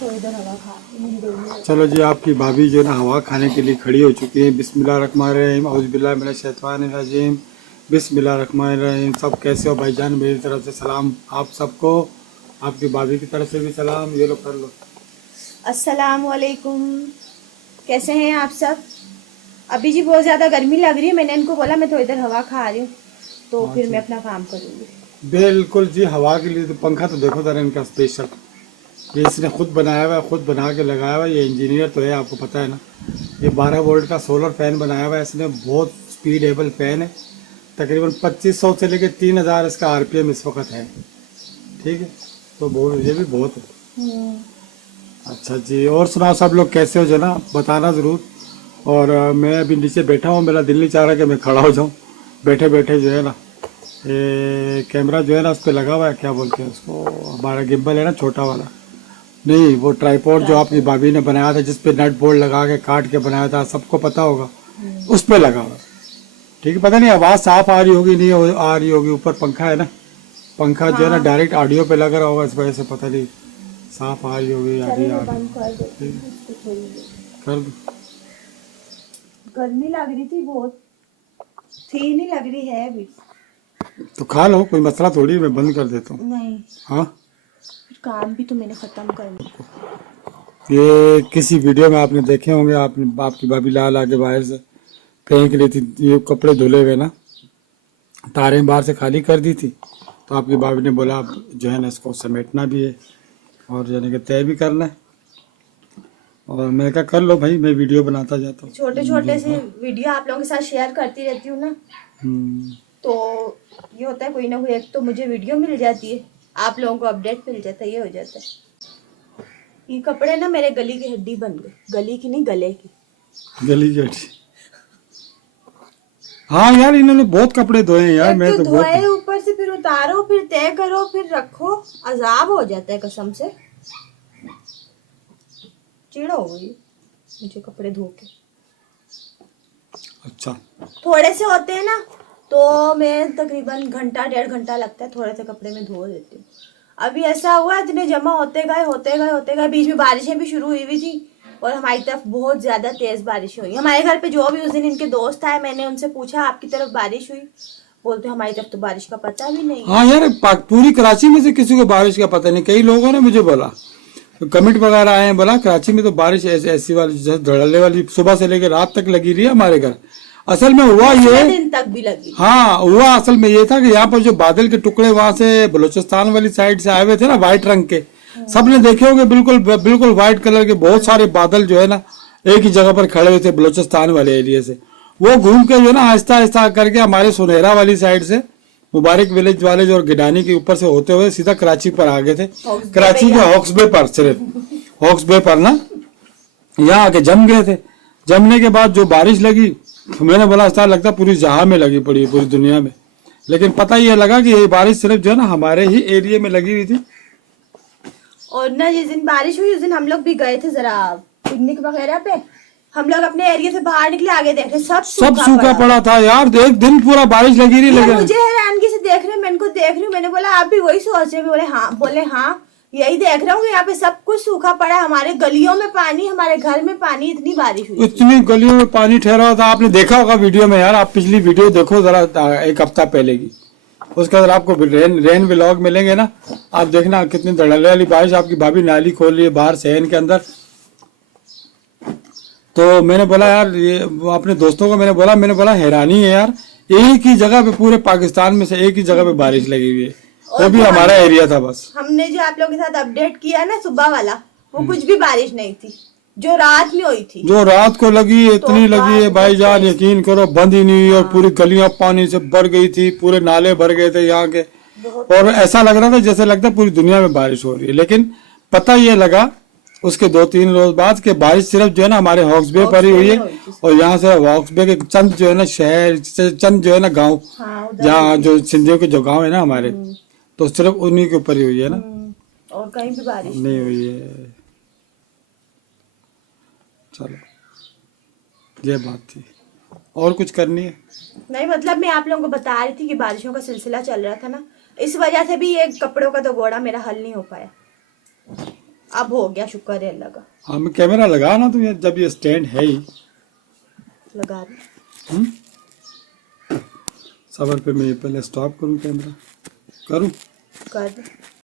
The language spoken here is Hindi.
तो इधर हवा खा। चलो जी, आपकी भाभी जो है ना हवा खाने के लिए खड़ी हो चुकी है। बिस्मिल्लाहिर्रहमानिर्रहीम, औज़ुबिल्लाहि मिनश्शैतानिर्रजीम, बिस्मिल्लाहिर्रहमानिर्रहीम। सब कैसे हो भाईजान? मेरी तरफ से सलाम आप सबको, आपकी भाभी की तरफ से भी सलाम। ये लो कर लो। अस्सलाम वालेकुम, कैसे हैं आप सब? अभी जी बहुत ज़्यादा गर्मी लग रही है, मैंने इनको बोला मैं तो इधर हवा खा रही हूँ, तो हाँ फिर जी, मैं अपना काम करूँगी। बिल्कुल जी। हवा के लिए तो पंखा तो देखो जरा इनका स्पेशल, ये इसने खुद बनाया हुआ है, खुद बना के लगाया हुआ है। ये इंजीनियर तो है, आपको पता है ना। ये 12 वोल्ट का सोलर फैन बनाया हुआ है इसने, बहुत स्पीडेबल फैन है। तकरीबन 2500 से लेकर 3000 इसका आरपीएम इस वक्त है। ठीक है, तो बहुत, ये भी बहुत है। अच्छा जी, और सुनाओ सब लोग कैसे हो जो ना, बताना ज़रूर। और मैं अभी नीचे बैठा हूँ, मेरा दिल नहीं चाह रहा कि मैं खड़ा हो जाऊँ। बैठे बैठे जो है ना, ये कैमरा जो है ना उस पर लगा हुआ है, क्या बोलते हैं उसको, हमारा गिम्बल है ना छोटा वाला, नहीं वो ट्राइपॉड जो आपकी भाभी ने बनाया था, जिस पे नट बोल्ट लगा के काट के बनाया था, सबको पता होगा, उस पे लगा हुआ है। ठीक है, पता नहीं आवाज़ साफ आ रही होगी नहीं आ रही होगी, ऊपर पंखा है ना, पंखा जो है ना डायरेक्ट ऑडियो पे लग रहा होगा, इस वजह से पता नहीं साफ आ रही होगी या नहीं आ रही। कर दो। गर्मी लग रही थी बहुत, थी नहीं लग रही है अभी। तो खा लो, कोई मसला थोड़ी, मैं बंद कर देता हूँ। नहीं, हाँ, फिर काम भी तो मैंने ख़त्म करना। ये किसी वीडियो में आपने देखे होंगे, आपने आपकी भाभी ला ला के बाहर से फेंक रही थी, ये कपड़े धुले हुए ना, तारें बाहर से खाली कर दी थी, तो आपकी भाभी ने बोला अब जो है ना इसको समेटना भी है और यानी कि तय भी करना है। और मैं क्या, कर लो भाई, मैं वीडियो बनाता जाता हूँ। छोटे छोटे से वीडियो आप लोगों के साथ शेयर करती रहती हूँ ना, हम्म, तो ये होता है कोई ना कोई एक तो मुझे वीडियो मिल जाती है, आप लोगों को अपडेट मिल जाता है, ये हो जाता है। ये कपड़े ना मेरे गली की हड्डी बन गए, गली की नहीं गले की। गली की हड्डी। हाँ यार, इन्होंने बहुत कपड़े धोए हैं यार, एक मैं तो तो धोए बहुत। ऊपर से, फिर उतारो, फिर तय करो, फिर रखो, अजाब हो जाता है कसम से। चिढ़ हो गई मुझे कपड़े धो के। अच्छा, थोड़े से होते हैं ना, तो मैं तकरीबन घंटा 1.5 घंटा लगता है, थोड़े से कपड़े में धो देती हूँ। अभी ऐसा हुआ, इतने जमा होते गए होते गए होते गए, बीच में बारिशें भी शुरू हुई थी और हमारी तरफ बहुत ज्यादा तेज बारिश हुई। हमारे घर पे जो भी उस दिन इनके दोस्त आए, मैंने उनसे पूछा आपकी तरफ बारिश हुई? बोलते हमारी तरफ तो बारिश का पता भी नहीं। हाँ यार, पूरी कराची में से किसी को बारिश का पता नहीं। कई लोगों ने मुझे बोला, कमेंट वगैरह आए हैं, बोला कराची में तो बारिश ऐसी वाली धड़ल्ले वाली सुबह से लेकर रात तक लगी रही है हमारे घर। असल में हुआ ये, दिन तक भी लगी। हाँ हुआ असल में ये था कि यहाँ पर जो बादल के टुकड़े वहां से बलूचिस्तान वाली साइड से आए हुए थे ना, व्हाइट रंग के, सबने देखे होंगे, बिल्कुल बिल्कुल व्हाइट कलर के बहुत सारे बादल जो है ना एक ही जगह पर खड़े हुए थे बलूचिस्तान वाले एरिया से। वो घूम के जो है ना आहिस्ता आहिस्ता करके हमारे सुनहरा वाली साइड से, मुबारक विलेज वाले जो, और गिडानी के ऊपर से होते हुए सीधा कराची पर आ गए थे। कराची के हॉक्स बे पर, सिर्फ हॉक्स बे पर ना, यहाँ आके जम गए थे। जमने के बाद जो बारिश लगी, मैंने बोला ऐसा लगता पूरी जहां में लगी पड़ी है, पूरी दुनिया में। लेकिन पता ये लगा कि ये बारिश सिर्फ जो है ना हमारे ही एरिया में लगी हुई थी। और ना जिस दिन बारिश हुई उस दिन हम लोग भी गए थे जरा पिकनिक वगैरह पे, हम लोग अपने एरिया से बाहर निकले, आगे देख रहे सब सूखा पड़ा था यार, एक दिन पूरा बारिश लगी रही। लेकिन मुझे हैरानगी से देख रहे, मैं इनको देख रही हूँ, मैंने बोला आप भी वही सोच रहे? बोले हाँ यही देख रहा हूँ, यहाँ पे सब कुछ सूखा पड़ा है, हमारे गलियों में पानी, हमारे घर में पानी, इतनी बारिश हुई, इतनी गलियों में पानी ठहरा हुआ था। आपने देखा होगा वीडियो में यार, आप पिछली वीडियो देखो जरा, एक हफ्ता पहले की, उसके अंदर आपको रेन व्लॉग मिलेंगे ना, आप देखना कितनी धड़ल्ले वाली बारिश। आपकी भाभी नाली खोल रही है बाहर शहर के अंदर। तो मैंने बोला यार, ये अपने दोस्तों को मैंने बोला हैरानी है यार, एक ही जगह पे पूरे पाकिस्तान में से एक ही जगह पे बारिश लगी हुई है, वो भी हमारा एरिया था बस। हमने जो आप लोगों के साथ अपडेट किया ना सुबह वाला, वो कुछ भी बारिश नहीं थी, जो रात में हुई थी, जो रात को लगी इतनी लगी है भाईजान, यकीन करो बंद ही नहीं हुई, और पूरी गलियां पानी से भर गई थी, पूरे नाले भर गए थे यहाँ के, और ऐसा लग रहा था जैसे लगता पूरी दुनिया में बारिश हो रही है। लेकिन पता ये लगा उसके 2-3 रोज बाद के बारिश सिर्फ जो है ना हमारे हॉक्स बे पर ही हुई है, और यहाँ से हॉक्स बे के चंद जो है ना शहर, चंद जो है ना गाँव, जहाँ जो सिंधियों के जो गाँव है ना हमारे, तो सिर्फ उन्हीं के ऊपर ही हुई है ना, और कहीं भी बारिश नहीं हुई है। चलो ये बात थी, और कुछ करनी है नहीं, मतलब मैं आप लोगों को बता रही थी कि बारिशों का सिलसिला चल रहा था ना, इस वजह से भी ये कपड़ों का तो घोड़ा मेरा हल नहीं हो पाया। अब हो गया, शुक्र है अल्लाह का। हाँ मैं कैमरा लगा ना तू, जब ये स्टैंड है ही। लगा रही। सबर पे मैं पहले स्टॉप करूँ कैमरा, करूँ। कर दे।